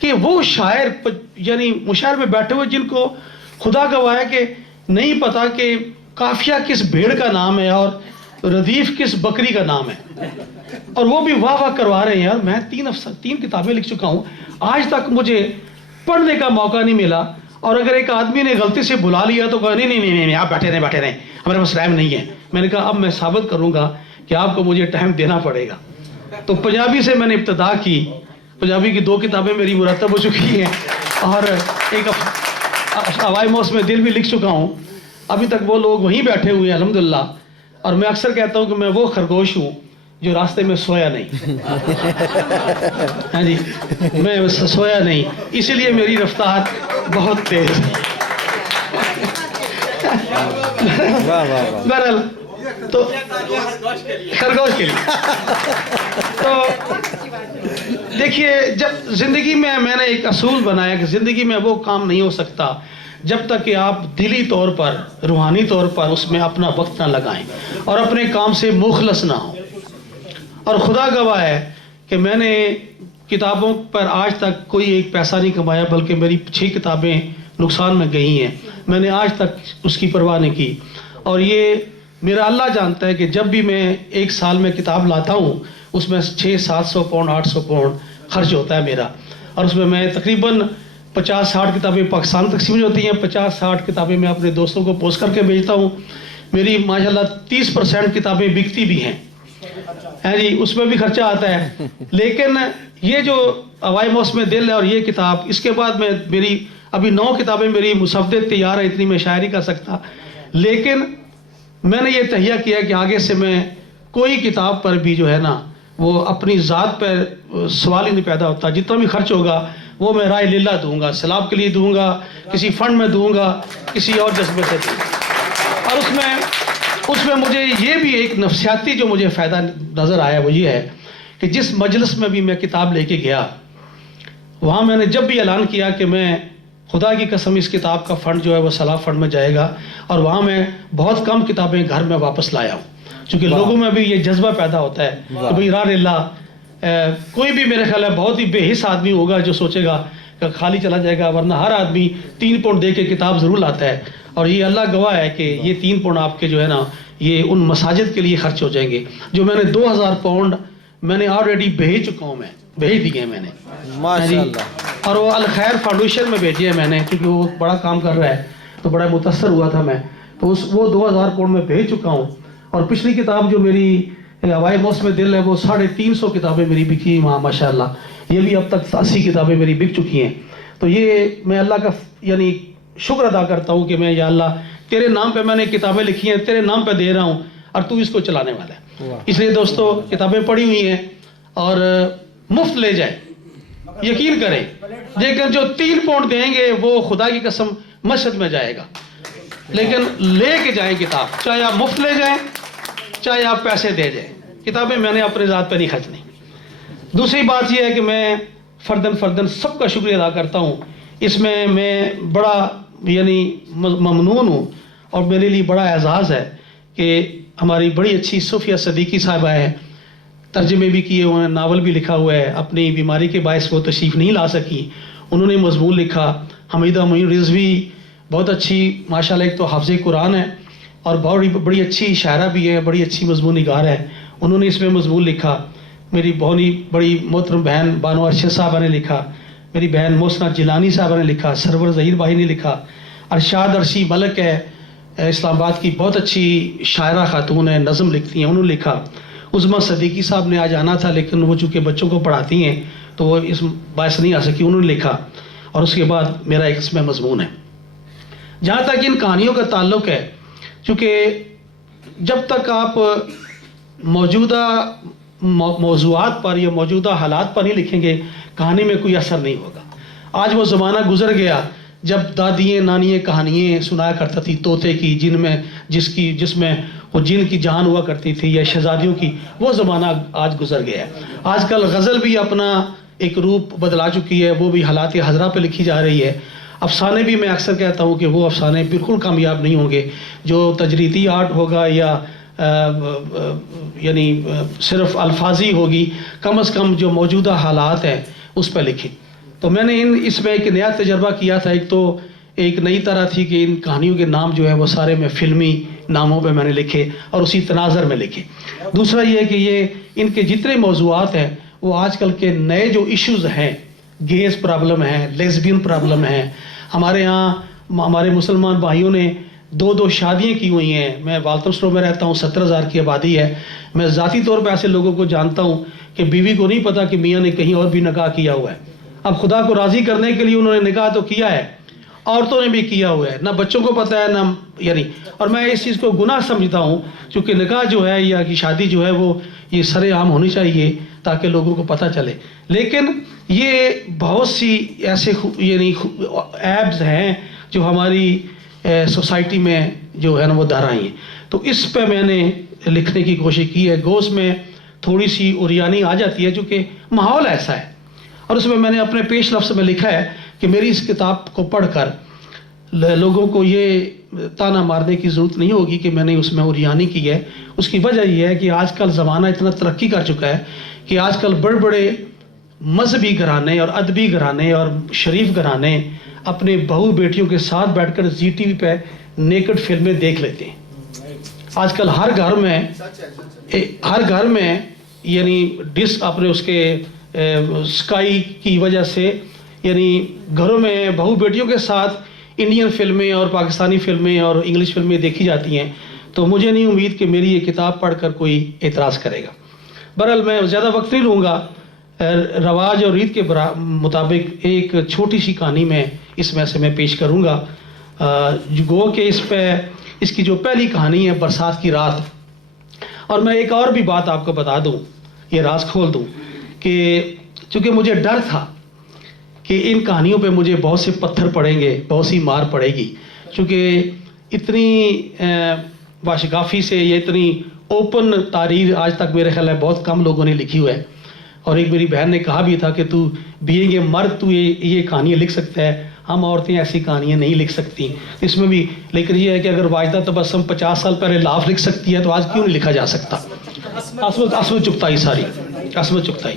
کہ وہ شاعر یعنی مشاعر میں بیٹھے ہوئے جن کو خدا گواہ ہے کہ نہیں پتا کہ قافیہ کس بھیڑ کا نام ہے اور ردیف کس بکری کا نام ہے، اور وہ بھی واہ واہ کروا رہے ہیں. یار میں 3 کتابیں لکھ چکا ہوں، آج تک مجھے پڑھنے کا موقع نہیں ملا. اور اگر ایک آدمی نے غلطی سے بلا لیا تو کہا نہیں آپ بیٹھے رہیں ہمارے پاس ٹائم نہیں ہے. میں نے کہا اب میں ثابت کروں گا کہ آپ کو مجھے ٹائم دینا پڑے گا. تو پنجابی سے میں نے ابتدا کی. پنجابی کی 2 کتابیں میری مرتب ہو چکی ہیں اور ایک ہوائے موس میں دل بھی لکھ چکا ہوں. ابھی تک وہ لوگ وہیں بیٹھے ہوئے ہیں الحمدللہ. اور میں اکثر کہتا ہوں کہ میں وہ خرگوش ہوں جو راستے میں سویا نہیں. ہاں جی، میں سویا نہیں، اسی لیے میری رفتار بہت تیز ہے. بہرحال تو خرگوش کے لیے تو دیکھیے، جب زندگی میں نے ایک اصول بنایا کہ زندگی میں وہ کام نہیں ہو سکتا جب تک کہ آپ دلی طور پر، روحانی طور پر اس میں اپنا وقت نہ لگائیں اور اپنے کام سے مخلص نہ ہوں. اور خدا گواہ ہے کہ میں نے کتابوں پر آج تک کوئی ایک پیسہ نہیں کمایا، بلکہ میری 6 کتابیں نقصان میں گئی ہیں. میں نے آج تک اس کی پرواہ نہیں کی. اور یہ میرا اللہ جانتا ہے کہ جب بھی میں ایک سال میں کتاب لاتا ہوں اس میں 600-700 پاؤنڈ 800 پاؤنڈ خرچ ہوتا ہے میرا. اور اس میں تقریباً 50-60 کتابیں پاکستان تقسیم ہوتی ہیں، 50-60 کتابیں میں اپنے دوستوں کو پوسٹ کر کے بھیجتا ہوں. میری ماشاءاللہ 30% کتابیں بکتی بھی ہیں جی، اس میں بھی خرچہ آتا ہے. لیکن یہ جو ہوائے موس میں دل ہے اور یہ کتاب، اس کے بعد میں میری ابھی 9 کتابیں میری مصفدے تیار ہیں، اتنی میں شاعری نہیں کر سکتا. لیکن میں نے یہ تہیہ کیا کہ آگے سے میں کوئی کتاب پر بھی جو ہے نا وہ اپنی ذات پر سوال ہی نہیں پیدا ہوتا. جتنا بھی خرچ ہوگا وہ میں رائے للہ دوں گا، سلاب کے لیے دوں گا، کسی فنڈ میں دوں گا، کسی اور جذبے سے دوں گا. اور اس میں مجھے یہ بھی ایک نفسیاتی جو مجھے فائدہ نظر آیا وہ یہ ہے کہ جس مجلس میں بھی میں کتاب لے کے گیا، وہاں میں نے جب بھی اعلان کیا کہ میں خدا کی قسم اس کتاب کا فنڈ جو ہے وہ سلاب فنڈ میں جائے گا، اور وہاں میں بہت کم کتابیں گھر میں واپس لایا ہوں. چونکہ لوگوں میں بھی یہ جذبہ پیدا ہوتا ہے کہ بھئی راہ اللہ، کوئی بھی میرے خیال ہے بہت ہی بے حس آدمی ہوگا جو سوچے گا کہ خالی چلا جائے گا، ورنہ ہر آدمی 3 پاؤنڈ دے کے کتاب ضرور لاتا ہے. اور یہ اللہ گواہ ہے کہ یہ 3 پاؤنڈ آپ کے جو ہے نا یہ ان مساجد کے لیے خرچ ہو جائیں گے. جو میں نے 2000 پاؤنڈ میں نے آلریڈی بھیج چکا ہوں، میں بھیج دیے ہیں میں نے ماشاءاللہ. اور وہ الخیر فاؤنڈیشن میں بھیجے ہیں میں نے، کیونکہ وہ بڑا کام کر رہا ہے تو بڑا متاثر ہوا تھا میں، تو وہ 2000 پاؤنڈ میں بھیج چکا ہوں. اور پچھلی کتاب جو میری ہوائے موس میں دل ہے وہ 350 کتابیں میری بکی وہاں ماشاءاللہ. یہ بھی اب تک 80 کتابیں میری بک چکی ہیں. تو یہ میں اللہ کا یعنی شکر ادا کرتا ہوں کہ میں یا اللہ تیرے نام پہ میں نے کتابیں لکھی ہیں، تیرے نام پہ دے رہا ہوں اور تو اس کو چلانے والا ہے. اس لیے دوستو کتابیں پڑھی ہوئی ہیں اور مفت لے جائیں، یقین کریں. لیکن جو 3 پاؤنڈ دیں گے وہ خدا کی قسم مسجد میں جائے گا. لیکن لے کے جائیں کتاب، چاہے آپ مفت لے جائیں چاہے آپ پیسے دے جائیں. کتابیں میں نے اپنے ذات پہ نہیں خرچنی. دوسری بات یہ ہے کہ میں فردن سب کا شکریہ ادا کرتا ہوں. اس میں بڑا یعنی ممنون ہوں اور میرے لیے بڑا اعزاز ہے کہ ہماری بڑی اچھی صوفیہ صدیقی صاحبہ ہیں، ترجمے بھی کیے ہوئے ہیں، ناول بھی لکھا ہوا ہے. اپنی بیماری کے باعث وہ تشریف نہیں لا سکی، انہوں نے مضمون لکھا. حمیدہ معین رضوی بہت اچھی ماشاءاللہ، ایک تو حافظ قرآن ہے اور بڑی اچھی شاعرہ بھی ہے، بڑی اچھی مضمون نگار ہے. انہوں نے اس میں مضمون لکھا. میری بڑی محترم بہن بانو ارشد صاحبہ نے لکھا. میری بہن محسنہ جیلانی صاحبہ نے لکھا. سرور ظہیر بھائی نے لکھا. ارشاد ارشی ملک ہے اسلام آباد کی، بہت اچھی شاعرہ خاتون ہے، نظم لکھتی ہیں، انہوں نے لکھا. عظمیٰ صدیقی صاحب نے آج آنا تھا لیکن وہ چونکہ بچوں کو پڑھاتی ہیں تو وہ اس باعث نہیں آ سکی، انہوں نے لکھا. اور اس کے بعد میرا ایک اس میں مضمون ہے. جہاں تک ان کہانیوں کا تعلق ہے، چونکہ جب تک آپ موجودہ موضوعات پر یا موجودہ حالات پر نہیں لکھیں گے کہانی میں کوئی اثر نہیں ہوگا. آج وہ زمانہ گزر گیا جب دادیاں نانیاں کہانیاں سنایا کرتا تھی طوطے کی، جس میں وہ جن کی جان ہوا کرتی تھی یا شہزادیوں کی. وہ زمانہ آج گزر گیا ہے. آج کل غزل بھی اپنا ایک روپ بدلا چکی ہے، وہ بھی حالات حاضرہ پہ لکھی جا رہی ہے. افسانے بھی میں اکثر کہتا ہوں کہ وہ افسانے بالکل کامیاب نہیں ہوں گے. جو تجریدی آرٹ ہوگا یا یعنی صرف الفاظی ہوگی، کم از کم جو موجودہ حالات ہیں اس پہ لکھیں. تو میں نے اس میں ایک نیا تجربہ کیا تھا. ایک تو ایک نئی طرح تھی کہ ان کہانیوں کے نام جو ہے وہ سارے میں فلمی ناموں پہ میں نے لکھے اور اسی تناظر میں لکھے. دوسرا یہ کہ یہ ان کے جتنے موضوعات ہیں وہ آج کل کے نئے جو ایشوز ہیں، گیز پرابلم ہیں، لیسبین پرابلم ہیں. ہمارے ہاں ہمارے مسلمان بھائیوں نے 2 شادیاں کی ہوئی ہیں. میں والتھمسٹو میں رہتا ہوں، 70,000 کی آبادی ہے. میں ذاتی طور پہ ایسے لوگوں کو جانتا ہوں کہ بیوی کو نہیں پتا کہ میاں نے کہیں اور بھی نکاح کیا ہوا ہے. اب خدا کو راضی کرنے کے لیے انہوں نے نکاح تو کیا ہے، عورتوں نے بھی کیا ہوا ہے، نہ بچوں کو پتہ ہے نہ یعنی. اور میں اس چیز کو گناہ سمجھتا ہوں، چونکہ نکاح جو ہے یا کہ شادی جو ہے وہ یہ سر عام ہونی چاہیے تاکہ لوگوں کو پتہ چلے. لیکن یہ بہت سی ایسے یعنی ایبز ہیں جو ہماری سوسائٹی میں جو ہے نا وہ دہرائی ہیں. تو اس پہ میں نے لکھنے کی کوشش کی ہے. گوس میں تھوڑی سی اوریانی آ جاتی ہے چونکہ ماحول ایسا ہے. اور اس میں نے اپنے پیش لفظ میں لکھا ہے کہ میری اس کتاب کو پڑھ کر لوگوں کو یہ تانا مارنے کی ضرورت نہیں ہوگی کہ میں نے اس میں اوریانی کی ہے. اس کی وجہ یہ ہے کہ آج کل زمانہ اتنا ترقی کر چکا ہے کہ آج کل بڑے بڑے مذہبی گھرانے اور ادبی گھرانے اور شریف گھرانے اپنے بہو بیٹیوں کے ساتھ بیٹھ کر زی ٹی وی پہ نیکڈ فلمیں دیکھ لیتے ہیں. آج کل ہر گھر میں یعنی ڈس اپنے اس کے سکائی کی وجہ سے یعنی گھروں میں بہو بیٹیوں کے ساتھ انڈین فلمیں اور پاکستانی فلمیں اور انگلش فلمیں دیکھی جاتی ہیں. تو مجھے نہیں امید کہ میری یہ کتاب پڑھ کر کوئی اعتراض کرے گا. بہرحال میں زیادہ وقت نہیں لوں گا. رواج اور ریت کے مطابق ایک چھوٹی سی کہانی میں اس میں سے میں پیش کروں گا. گو کہ اس کی جو پہلی کہانی ہے برسات کی رات. اور میں ایک اور بھی بات آپ کو بتا دوں، یہ راز کھول دوں کہ چونکہ مجھے ڈر تھا کہ ان کہانیوں پہ مجھے بہت سے پتھر پڑیں گے، بہت سی مار پڑے گی، چونکہ اتنی واشگافی سے یہ اتنی اوپن تحریر آج تک میرے خیال ہے بہت کم لوگوں نے لکھی ہوئی ہے. اور ایک میری بہن نے کہا بھی تھا کہ تو بینگ اے مرد تو یہ کہانیاں لکھ سکتا ہے، ہم عورتیں ایسی کہانیاں نہیں لکھ سکتی. اس میں بھی لیکن یہ ہے کہ اگر واجدہ تبسم 50 سال پہلے لاف لکھ سکتی ہے تو آج کیوں نہیں لکھا جا سکتا. عصمت چغتائی